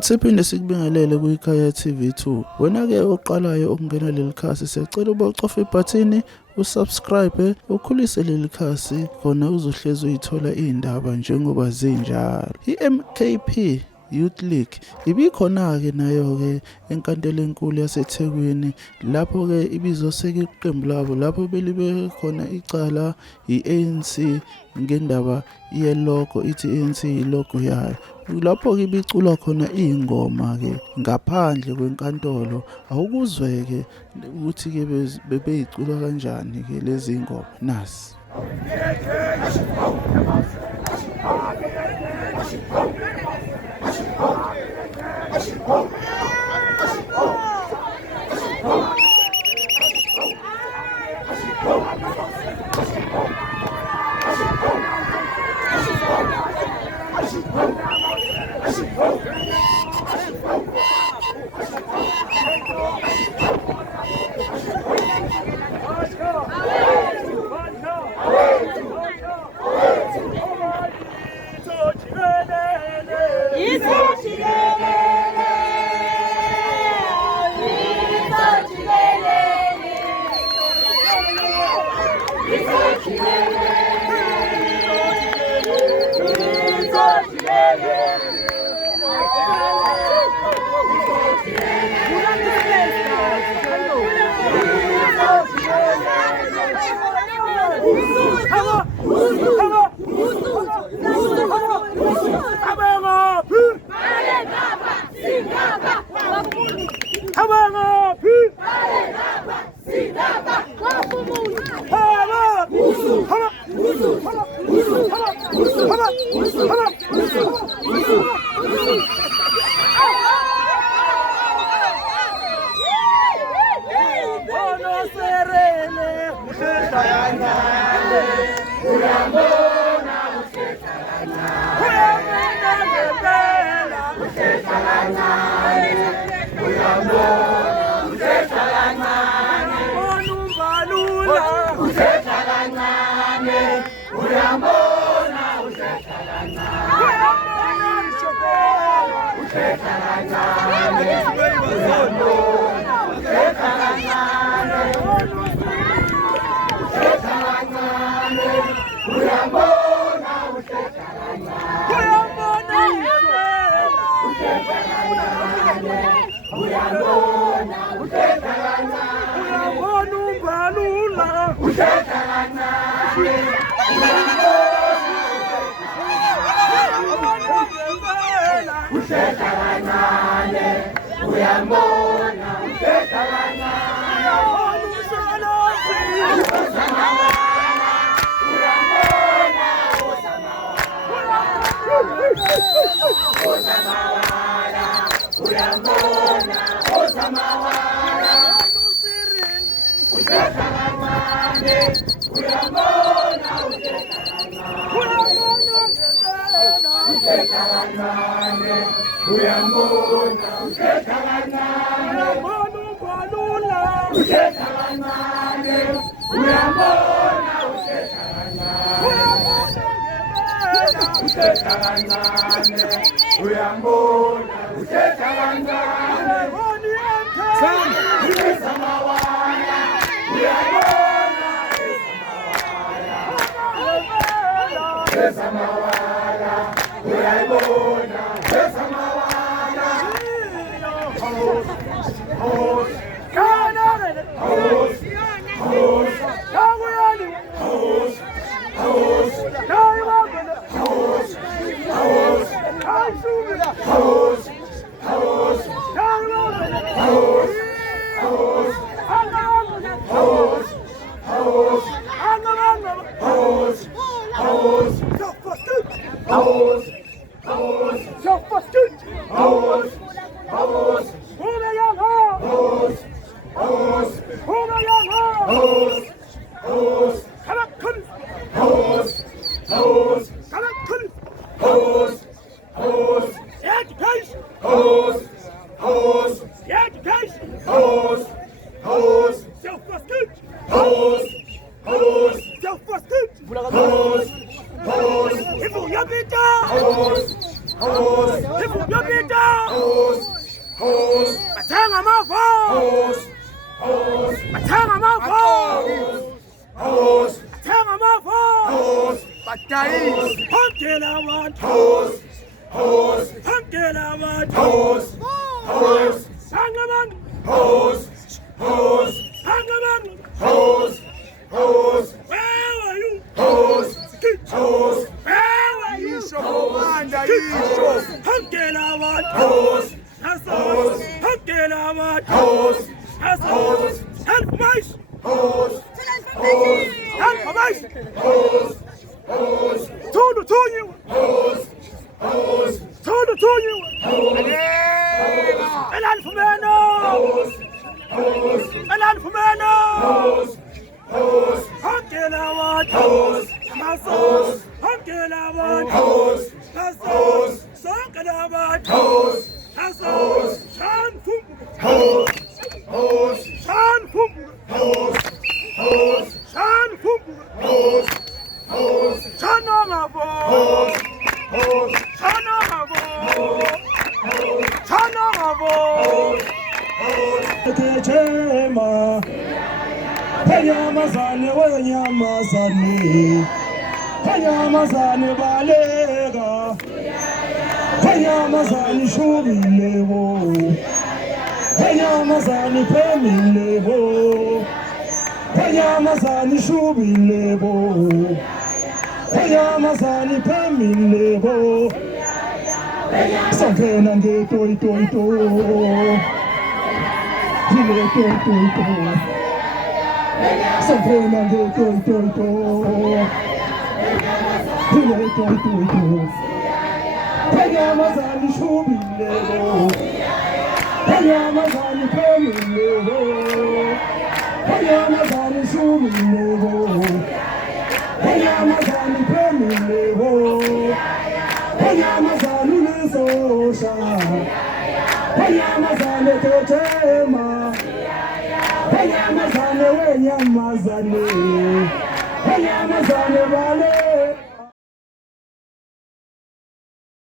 Siphinde sikubingelele kwiKhaya TV2. Wena-ke oqalayo ukungena leli khasi, siyacela uba ucofe ibhathini, usubscribe, ukhulise leli khasi khona uzohlezi uyithola iy'ndaba njengoba zinjalo. I-MKP Youth League ibikhona-ke nayo-ke enkantolo enkulu yaseThekwini, lapho-ke ibizoseka iqembu labo lapho belibe khona icala i-ANC ngendaba yelogo, ithi i-ANC ilogo yayo. Lapho-ke ibicula khona iy'ngoma-ke ngaphandle kwenkantolo. Awukuzwe-ke ukuthi-ke bebey'cula kanjani-ke lezi ngoma. Nasi Hippo, bathenga amavote, bathenga amavote, bathenga amavote, badayisi, hongela abantu, hongela abantu, hanga abantu, hanga abantu, where are you? Where are you? Hongela abantu, hongela abantu, help mais, help mais, tudo tunyo, tudo tunyo, elal fumeno, elal fumeno, hongela abantu, hongela abantu, hongela abantu, Shan Fumbu, Shan Fumbu, Shan Fumbu, Chanamabo, Chanamabo, Chanamabo. Chema, Panyamazane, Wanyamazane, Panyamazane, Balega. Panyamazani shumilebo, Panyamazani pemilebo, Panyamazani shumilebo, Panyamazani pemilebo, Sankena ngeto ito, Hile ito, Sankena ngeto ito, Hile ito. Panyamazani shumilebo, Panyamazani pemilebo, Panyamazani shumilebo, Panyamazani pemilebo, Panyamazani nisosha, Panyamazani tetema, Panyamazani wenyamazani, Panyamazani vale.